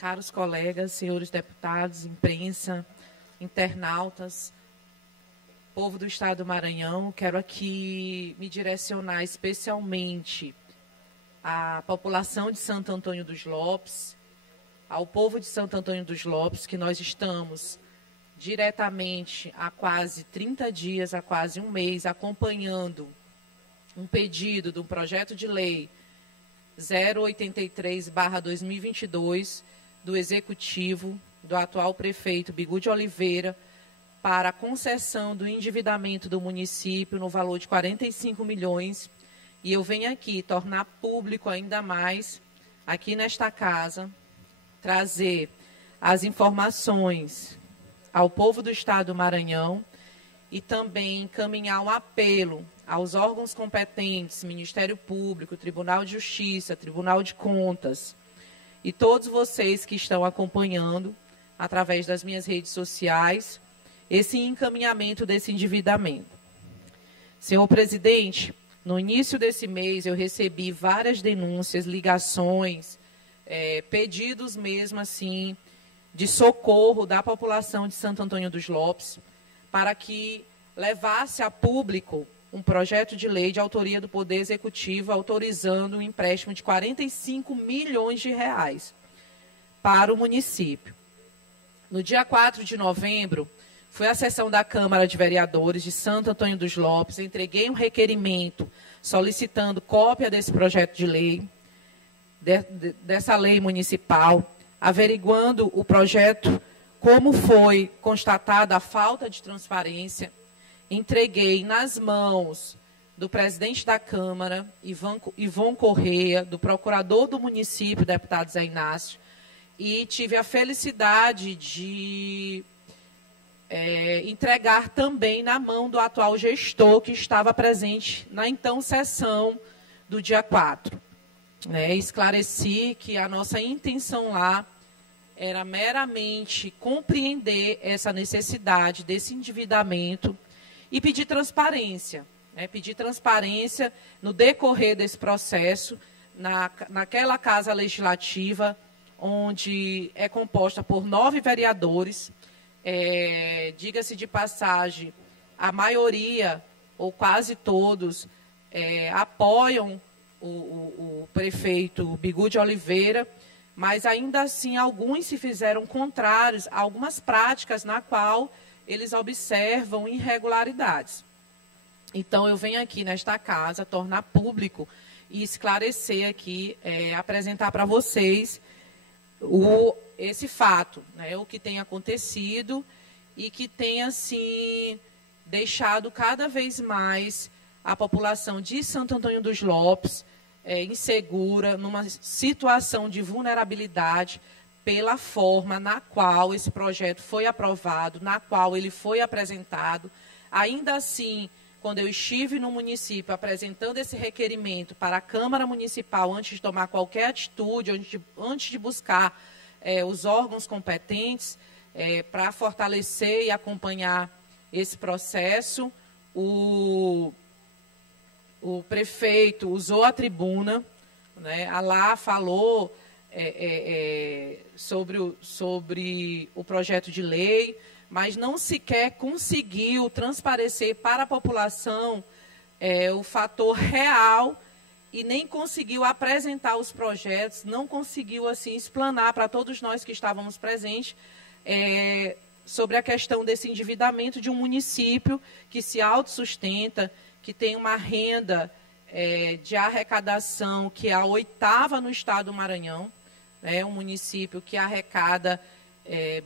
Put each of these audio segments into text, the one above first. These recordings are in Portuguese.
caros colegas, senhores deputados, imprensa, internautas, povo do Estado do Maranhão, quero aqui me direcionar especialmente à população de Santo Antônio dos Lopes, ao povo de Santo Antônio dos Lopes, que nós estamos diretamente há quase 30 dias, há quase um mês, acompanhando um pedido de um projeto de lei 083/2022 do Executivo, do atual prefeito Bigu de Oliveira, para a concessão do endividamento do município no valor de 45 milhões. E eu venho aqui tornar público ainda mais, aqui nesta casa, trazer as informações ao povo do Estado do Maranhão e também encaminhar um apelo aos órgãos competentes, Ministério Público, Tribunal de Justiça, Tribunal de Contas e todos vocês que estão acompanhando, através das minhas redes sociais, esse encaminhamento desse endividamento. Senhor presidente, no início desse mês eu recebi várias denúncias, ligações, pedidos mesmo assim, de socorro da população de Santo Antônio dos Lopes, para que levasse a público um projeto de lei de autoria do Poder Executivo autorizando um empréstimo de 45 milhões de reais para o município. No dia 4 de novembro, foi a sessão da Câmara de Vereadores de Santo Antônio dos Lopes, entreguei um requerimento solicitando cópia desse projeto de lei, dessa lei municipal, averiguando o projeto, como foi constatada a falta de transparência. Entreguei nas mãos do presidente da Câmara, Ivon Correia, do procurador do município, deputado Zé Inácio, e tive a felicidade de entregar também na mão do atual gestor, que estava presente na então sessão do dia 4. Esclareci que a nossa intenção lá era meramente compreender essa necessidade desse endividamento e pedir transparência. Pedir transparência no decorrer desse processo, naquela Casa Legislativa, onde é composta por 9 vereadores. Diga-se de passagem, a maioria, ou quase todos, apoiam o prefeito Bigu de Oliveira, mas ainda assim alguns se fizeram contrários a algumas práticas na qual eles observam irregularidades. Então, eu venho aqui nesta casa tornar público e esclarecer aqui, apresentar para vocês esse fato, o que tem acontecido e que tem, assim, deixado cada vez mais a população de Santo Antônio dos Lopes insegura, numa situação de vulnerabilidade, pela forma na qual esse projeto foi aprovado, na qual ele foi apresentado. Ainda assim, quando eu estive no município apresentando esse requerimento para a Câmara Municipal, antes de tomar qualquer atitude, antes de buscar os órgãos competentes para fortalecer e acompanhar esse processo, o prefeito usou a tribuna, lá falou sobre o projeto de lei, mas não sequer conseguiu transparecer para a população o fator real e nem conseguiu apresentar os projetos, não conseguiu assim explanar para todos nós que estávamos presentes sobre a questão desse endividamento de um município que se autossustenta, que tem uma renda de arrecadação que é a 8ª no estado do Maranhão, um município que arrecada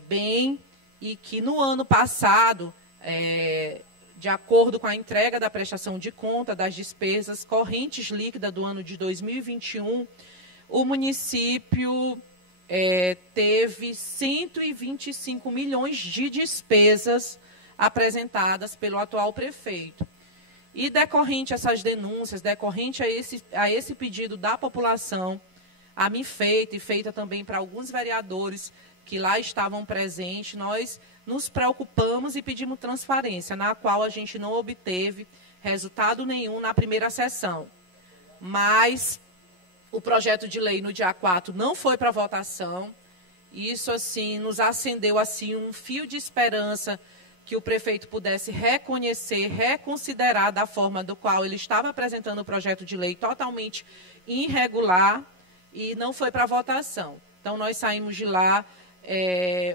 bem e que no ano passado, de acordo com a entrega da prestação de conta das despesas correntes líquidas do ano de 2021, o município teve 125 milhões de despesas apresentadas pelo atual prefeito. E decorrente a essas denúncias, decorrente a esse pedido da população, a mim feita e feita também para alguns vereadores que lá estavam presentes, nós nos preocupamos e pedimos transparência, na qual a gente não obteve resultado nenhum na primeira sessão. Mas o projeto de lei no dia 4 não foi para votação Isso, assim, nos acendeu assim, um fio de esperança que o prefeito pudesse reconhecer, reconsiderar da forma do qual ele estava apresentando o projeto de lei totalmente irregular e não foi para votação. Então, nós saímos de lá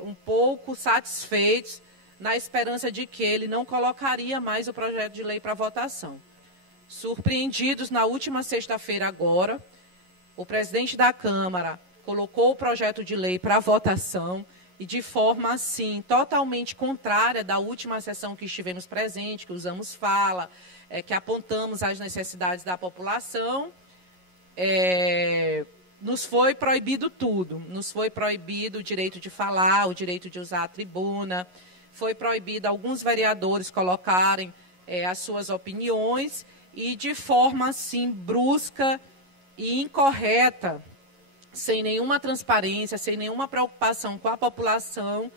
um pouco satisfeitos, na esperança de que ele não colocaria mais o projeto de lei para votação. Surpreendidos, na última sexta-feira agora, o presidente da Câmara colocou o projeto de lei para votação e de forma, assim, totalmente contrária da última sessão que estivemos presentes, que usamos fala, que apontamos as necessidades da população, nos foi proibido tudo. Nos foi proibido o direito de falar, o direito de usar a tribuna, foi proibido alguns vereadores colocarem as suas opiniões e de forma, assim, brusca e incorreta, sem nenhuma transparência, sem nenhuma preocupação com a população,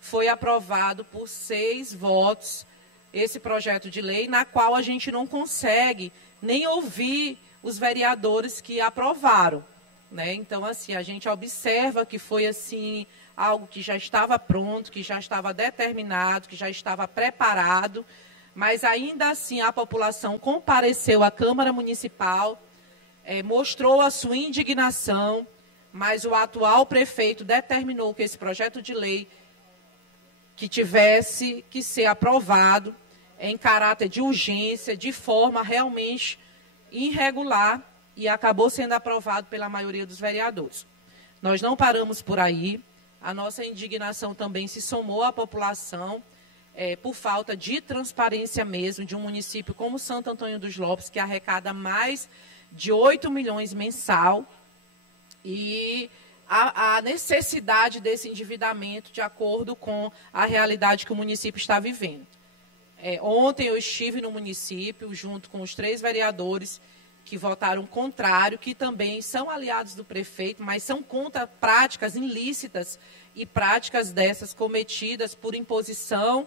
foi aprovado por 6 votos esse projeto de lei, na qual a gente não consegue nem ouvir os vereadores que aprovaram, né? Então, assim, a gente observa que foi, assim, algo que já estava pronto, que já estava determinado, que já estava preparado, mas ainda assim a população compareceu à Câmara Municipal, mostrou a sua indignação, mas o atual prefeito determinou que esse projeto de lei que tivesse que ser aprovado em caráter de urgência, de forma realmente irregular, e acabou sendo aprovado pela maioria dos vereadores. Nós não paramos por aí, a nossa indignação também se somou à população, por falta de transparência mesmo, de um município como Santo Antônio dos Lopes, que arrecada mais de 8 milhões mensal, e a necessidade desse endividamento de acordo com a realidade que o município está vivendo. Ontem eu estive no município, junto com os 3 vereadores que votaram contrário, que também são aliados do prefeito, mas são contra práticas ilícitas e práticas dessas cometidas por imposição,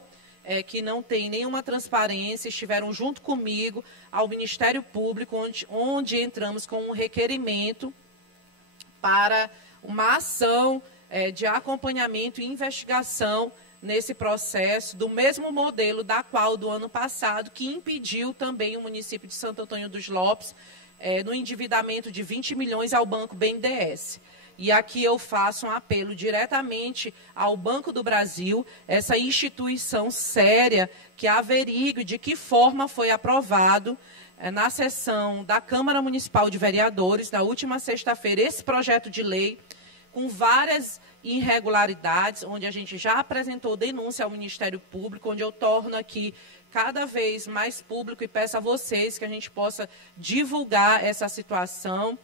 que não tem nenhuma transparência. Estiveram junto comigo ao Ministério Público, onde entramos com um requerimento para uma ação de acompanhamento e investigação nesse processo, do mesmo modelo da qual do ano passado, que impediu também o município de Santo Antônio dos Lopes no endividamento de 20 milhões ao Banco BNDES. E aqui eu faço um apelo diretamente ao Banco do Brasil, essa instituição séria que averigue de que forma foi aprovado na sessão da Câmara Municipal de Vereadores, da última sexta-feira, esse projeto de lei, com várias irregularidades, onde a gente já apresentou denúncia ao Ministério Público, onde eu torno aqui cada vez mais público e peço a vocês que a gente possa divulgar essa situação.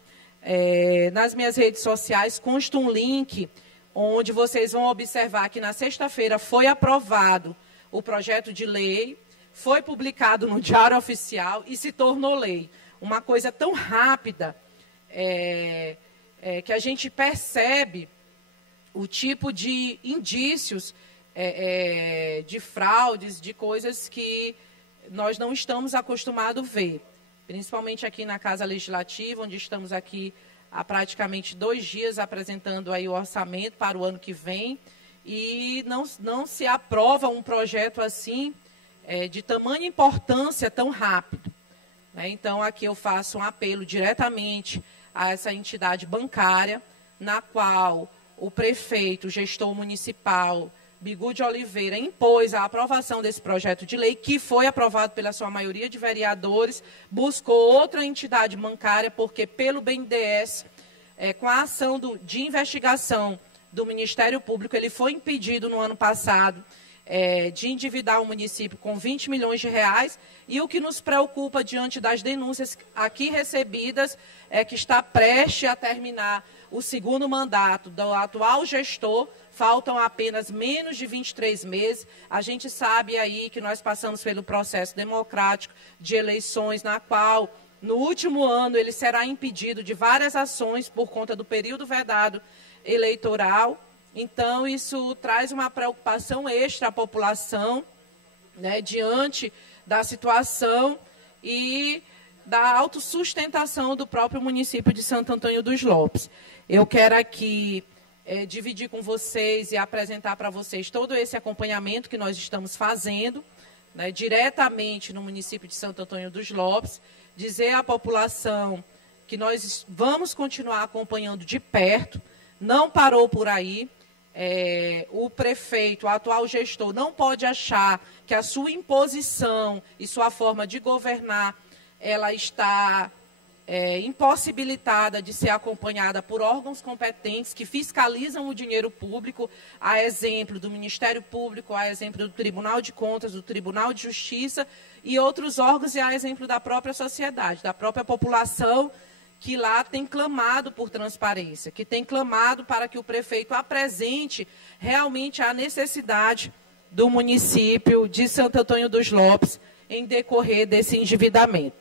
Nas minhas redes sociais consta um link onde vocês vão observar que na sexta-feira foi aprovado o projeto de lei, foi publicado no Diário Oficial e se tornou lei. Uma coisa tão rápida que a gente percebe o tipo de indícios de fraudes, de coisas que nós não estamos acostumados a ver, principalmente aqui na Casa Legislativa, onde estamos aqui há praticamente 2 dias apresentando aí o orçamento para o ano que vem, e não se aprova um projeto assim, de tamanha importância tão rápido, né? Então, aqui eu faço um apelo diretamente a essa entidade bancária, na qual o prefeito, o gestor municipal, Bigude Oliveira, impôs a aprovação desse projeto de lei, que foi aprovado pela sua maioria de vereadores, buscou outra entidade bancária, porque pelo BNDES, com a ação de investigação do Ministério Público, ele foi impedido no ano passado de endividar o município com 20 milhões de reais, e o que nos preocupa diante das denúncias aqui recebidas é que está prestes a terminar o 2º mandato do atual gestor. Faltam apenas menos de 23 meses. A gente sabe aí que nós passamos pelo processo democrático de eleições, na qual, no último ano, ele será impedido de várias ações por conta do período vedado eleitoral. Então, isso traz uma preocupação extra à população, né, diante da situação e da autossustentação do próprio município de Santo Antônio dos Lopes. Eu quero aqui dividir com vocês e apresentar para vocês todo esse acompanhamento que nós estamos fazendo, né, diretamente no município de Santo Antônio dos Lopes, dizer à população que nós vamos continuar acompanhando de perto, não parou por aí. O prefeito, o atual gestor, não pode achar que a sua imposição e sua forma de governar, ela está impossibilitada de ser acompanhada por órgãos competentes que fiscalizam o dinheiro público, a exemplo do Ministério Público, a exemplo do Tribunal de Contas, do Tribunal de Justiça e outros órgãos, e a exemplo da própria sociedade, da própria população, que lá tem clamado por transparência, que tem clamado para que o prefeito apresente realmente a necessidade do município de Santo Antônio dos Lopes em decorrer desse endividamento.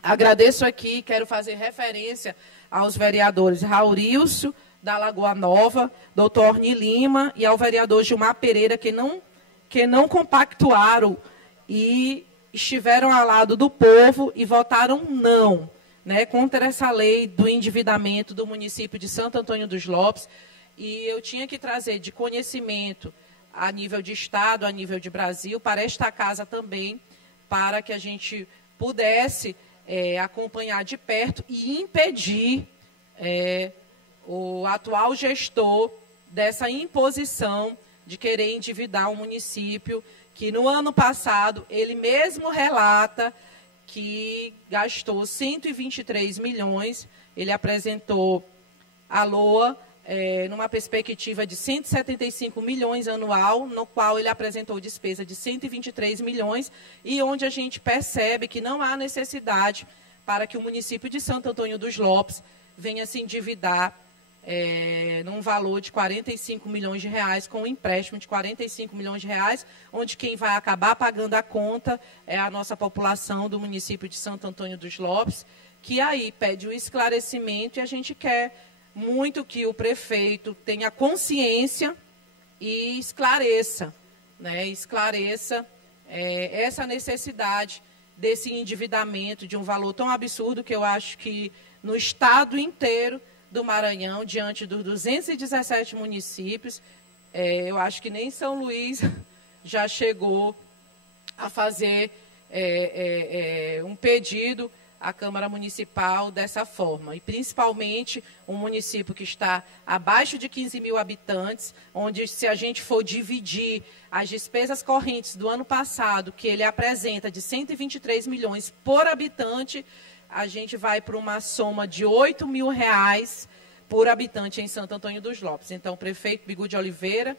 Agradeço aqui, quero fazer referência aos vereadores Raurilson, da Lagoa Nova, doutor Orni Lima, e ao vereador Gilmar Pereira, que não compactuaram e estiveram ao lado do povo e votaram não, né, contra essa lei do endividamento do município de Santo Antônio dos Lopes. E eu tinha que trazer de conhecimento a nível de Estado, a nível de Brasil, para esta casa também, para que a gente pudesse acompanhar de perto e impedir o atual gestor dessa imposição de querer endividar um município que, no ano passado, ele mesmo relata que gastou 123 milhões, ele apresentou a LOA numa perspectiva de 175 milhões anual, no qual ele apresentou despesa de 123 milhões, e onde a gente percebe que não há necessidade para que o município de Santo Antônio dos Lopes venha se endividar num valor de 45 milhões de reais, com um empréstimo de 45 milhões de reais, onde quem vai acabar pagando a conta é a nossa população do município de Santo Antônio dos Lopes, que aí pede o esclarecimento, e a gente quer muito que o prefeito tenha consciência e esclareça, né, essa necessidade desse endividamento de um valor tão absurdo, que eu acho que no estado inteiro do Maranhão, diante dos 217 municípios, eu acho que nem São Luís já chegou a fazer um pedido à Câmara Municipal dessa forma. E, principalmente, um município que está abaixo de 15 mil habitantes, onde, se a gente for dividir as despesas correntes do ano passado, que ele apresenta de 123 milhões por habitante, a gente vai para uma soma de 8 mil reais por habitante em Santo Antônio dos Lopes. Então, o prefeito Bigude Oliveira,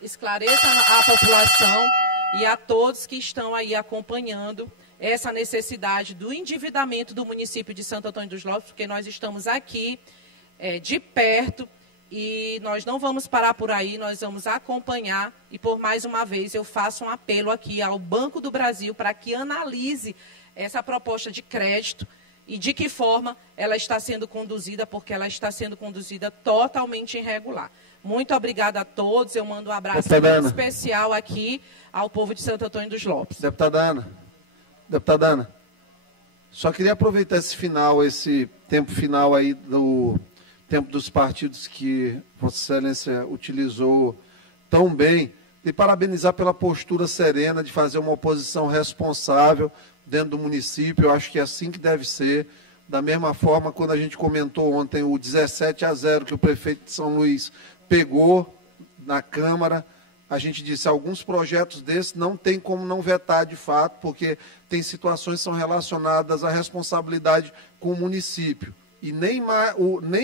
esclareça a população e a todos que estão aí acompanhando essa necessidade do endividamento do município de Santo Antônio dos Lopes, porque nós estamos aqui de perto e nós não vamos parar por aí, nós vamos acompanhar. E, por mais uma vez, eu faço um apelo aqui ao Banco do Brasil para que analise essa proposta de crédito e de que forma ela está sendo conduzida, porque ela está sendo conduzida totalmente irregular. Muito obrigada a todos, eu mando um abraço muito especial aqui ao povo de Santo Antônio dos Lopes. Deputada Ana, só queria aproveitar esse tempo final aí do tempo dos partidos que Vossa Excelência utilizou tão bem, e parabenizar pela postura serena de fazer uma oposição responsável dentro do município. Eu acho que é assim que deve ser. Da mesma forma, quando a gente comentou ontem o 17-0 que o prefeito de São Luís pegou na Câmara, a gente disse, alguns projetos desses não tem como não vetar de fato, porque tem situações que são relacionadas à responsabilidade com o município. E nem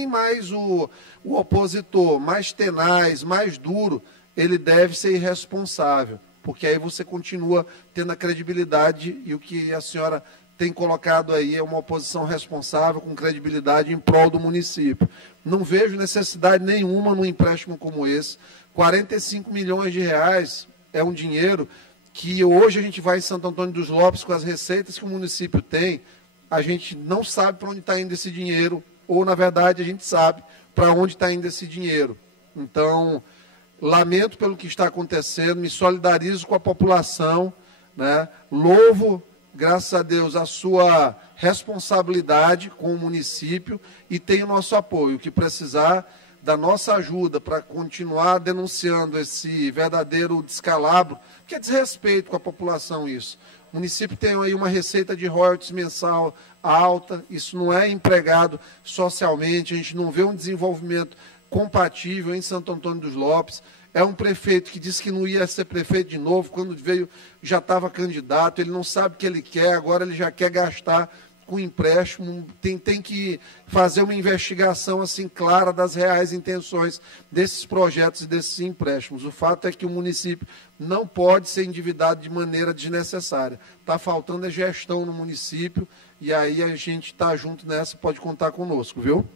mais o opositor mais tenaz, mais duro, ele deve ser irresponsável, porque aí você continua tendo a credibilidade, e o que a senhora tem colocado aí é uma oposição responsável, com credibilidade em prol do município. Não vejo necessidade nenhuma num empréstimo como esse. 45 milhões de reais é um dinheiro que hoje a gente vai em Santo Antônio dos Lopes, com as receitas que o município tem, a gente não sabe para onde está indo esse dinheiro, ou, na verdade, a gente sabe para onde está indo esse dinheiro. Então, lamento pelo que está acontecendo, me solidarizo com a população, né? Louvo, graças a Deus, a sua responsabilidade com o município e tenho nosso apoio. O que precisar, da nossa ajuda para continuar denunciando esse verdadeiro descalabro, que é desrespeito com a população isso. O município tem aí uma receita de royalties mensal alta, isso não é empregado socialmente, a gente não vê um desenvolvimento compatível em Santo Antônio dos Lopes. É um prefeito que disse que não ia ser prefeito de novo, quando veio já estava candidato, ele não sabe o que ele quer, agora ele já quer gastar com empréstimo, tem que fazer uma investigação assim clara das reais intenções desses projetos e desses empréstimos. O fato é que o município não pode ser endividado de maneira desnecessária. Está faltando a gestão no município e aí a gente está junto nessa, pode contar conosco, viu?